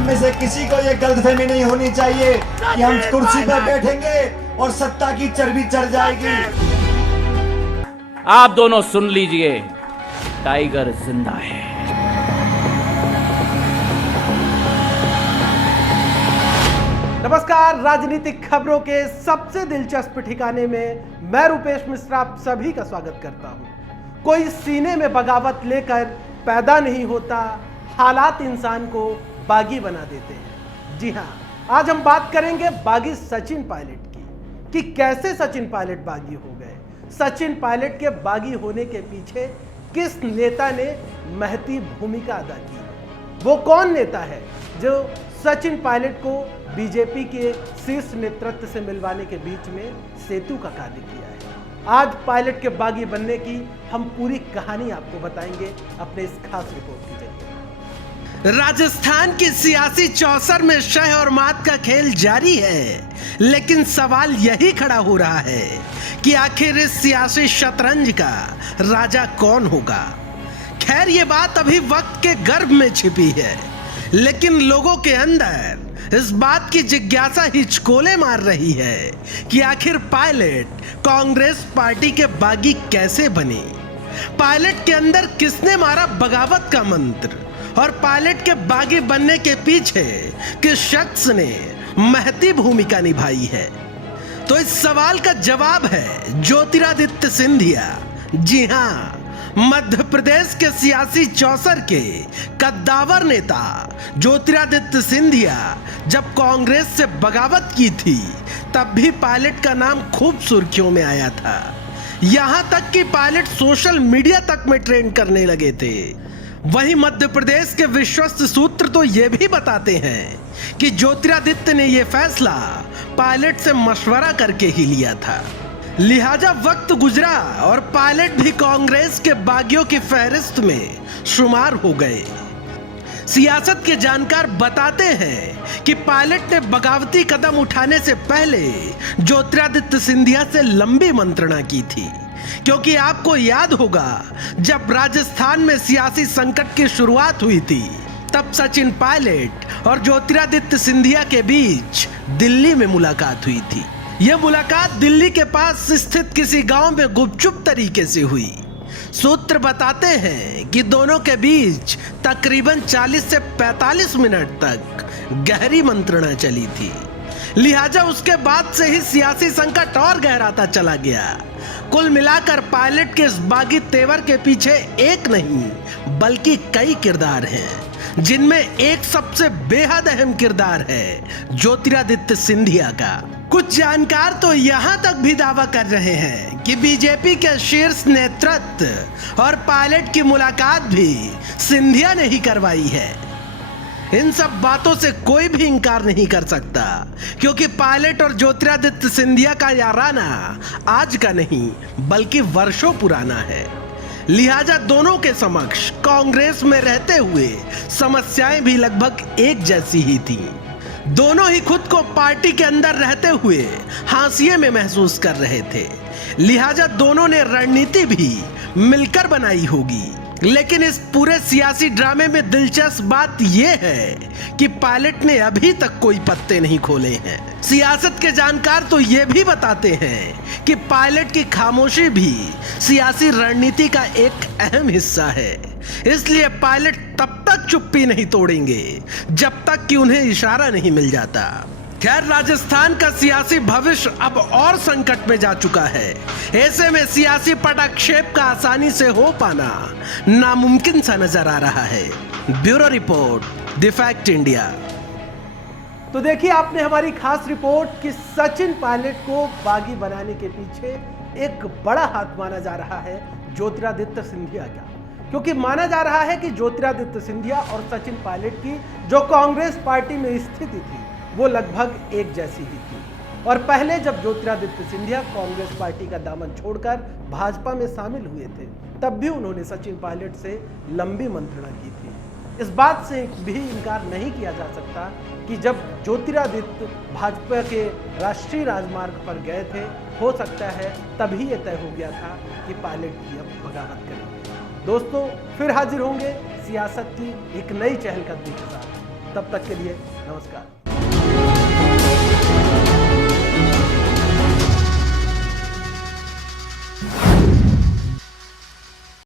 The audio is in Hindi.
हम में से किसी को ये गलतफहमी नहीं होनी चाहिए कि हम कुर्सी पर बैठेंगे और सत्ता की चर्बी चढ़ जाएगी। आप दोनों सुन लीजिए, टाइगर जिंदा है। नमस्कार, राजनीतिक खबरों के सबसे दिलचस्प ठिकाने में मैं रूपेश मिश्रा आप सभी का स्वागत करता हूं। कोई सीने में बगावत लेकर पैदा नहीं होता, हालात इंसान को बागी बना देते हैं। जी हां, आज हम बात करेंगे बागी सचिन पायलट की कि कैसे सचिन पायलट बागी हो गए। सचिन पायलट के बागी होने के पीछे किस नेता ने महती भूमिका अदा की। वो कौन नेता है जो सचिन पायलट को बीजेपी के शीर्ष नेतृत्व से मिलवाने के बीच में सेतु का कार्य किया है। आज पायलट के बागी बनने की हम पूरी कहानी आपको बताएंगे अपने इस खास रिपोर्ट के जरिए। राजस्थान की सियासी चौसर में शह और मात का खेल जारी है, लेकिन सवाल यही खड़ा हो रहा है कि आखिर इस सियासी शतरंज का राजा कौन होगा। खैर, ये बात अभी वक्त के गर्भ में छिपी है, लेकिन लोगों के अंदर इस बात की जिज्ञासा हिचकोले मार रही है कि आखिर पायलट कांग्रेस पार्टी के बागी कैसे बने। पायलट के अंदर किसने मारा बगावत का मंत्र और पायलट के बागी बनने के पीछे किस शख्स ने महती भूमिका निभाई है। तो इस सवाल का जवाब है ज्योतिरादित्य सिंधिया। जी हां, मध्य प्रदेश के सियासी चौसर के कद्दावर नेता ज्योतिरादित्य सिंधिया जब कांग्रेस से बगावत की थी, तब भी पायलट का नाम खूब सुर्खियों में आया था। यहां तक कि पायलट सोशल मीडिया तक में ट्रेंड करने लगे थे। वहीं मध्य प्रदेश के विश्वस्त सूत्र तो यह भी बताते हैं कि ज्योतिरादित्य ने यह फैसला पायलट से मशवरा करके ही लिया था। लिहाजा वक्त गुजरा और पायलट भी कांग्रेस के बागियों की फहरिस्त में शुमार हो गए। सियासत के जानकार बताते हैं कि पायलट ने बगावती कदम उठाने से पहले ज्योतिरादित्य सिंधिया से लंबी मंत्रणा की थी, क्योंकि आपको याद होगा जब राजस्थान में सियासी संकट की शुरुआत हुई थी, तब सचिन पायलट और ज्योतिरादित्य सिंधिया के बीच दिल्ली में मुलाकात हुई थी। यह मुलाकात दिल्ली के पास स्थित किसी गांव में गुपचुप तरीके से हुई। सूत्र बताते हैं कि दोनों के बीच तकरीबन 40 से 45 मिनट तक गहरी मंत्रणा चली थी। लिहाजा उसके बाद से ही सियासी संकट और गहराता चला गया। कुल मिलाकर पायलट के इस बागी तेवर के पीछे एक नहीं बल्कि कई किरदार हैं, जिनमें एक सबसे बेहद अहम किरदार है ज्योतिरादित्य सिंधिया का। कुछ जानकार तो यहां तक भी दावा कर रहे हैं कि बीजेपी के शीर्ष नेतृत्व और पायलट की मुलाकात भी सिंधिया ने ही करवाई है। इन सब बातों से कोई भी इंकार नहीं कर सकता, क्योंकि पायलट और ज्योतिरादित्य सिंधिया का याराना आज का नहीं बल्कि वर्षों पुराना है। लिहाजा दोनों के समक्ष कांग्रेस में रहते हुए समस्याएं भी लगभग एक जैसी ही थीं। दोनों ही खुद को पार्टी के अंदर रहते हुए हाशिए में महसूस कर रहे थे। लिहाजा दोनों ने रणनीति भी मिलकर बनाई होगी। लेकिन इस पूरे सियासी ड्रामे में दिलचस्प बात यह है कि पायलट ने अभी तक कोई पत्ते नहीं खोले हैं। सियासत के जानकार तो यह भी बताते हैं कि पायलट की खामोशी भी सियासी रणनीति का एक अहम हिस्सा है। इसलिए पायलट तब तक चुप्पी नहीं तोड़ेंगे जब तक कि उन्हें इशारा नहीं मिल जाता। खैर, राजस्थान का सियासी भविष्य अब और संकट में जा चुका है। ऐसे में सियासी पटाक्षेप का आसानी से हो पाना नामुमकिन सा नजर आ रहा है। Bureau report, the fact India. तो देखिए, आपने हमारी खास रिपोर्ट कि सचिन पायलट को बागी बनाने के पीछे एक बड़ा हाथ माना जा रहा है ज्योतिरादित्य सिंधिया का, क्योंकि माना जा रहा है कि ज्योतिरादित्य सिंधिया और सचिन पायलट की जो कांग्रेस पार्टी में स्थिति थी वो लगभग एक जैसी ही थी। और पहले जब ज्योतिरादित्य सिंधिया कांग्रेस पार्टी का दामन छोड़कर भाजपा में शामिल हुए थे, तब भी उन्होंने सचिन पायलट से लंबी मंत्रणा की थी। इस बात से भी इनकार नहीं किया जा सकता कि जब ज्योतिरादित्य भाजपा के राष्ट्रीय राजमार्ग पर गए थे, हो सकता है तभी यह तय हो गया था कि पायलट भी अब बगावत करेंगे। दोस्तों, फिर हाजिर होंगे सियासत की एक नई चहलकदमी के साथ। तब तक के लिए नमस्कार।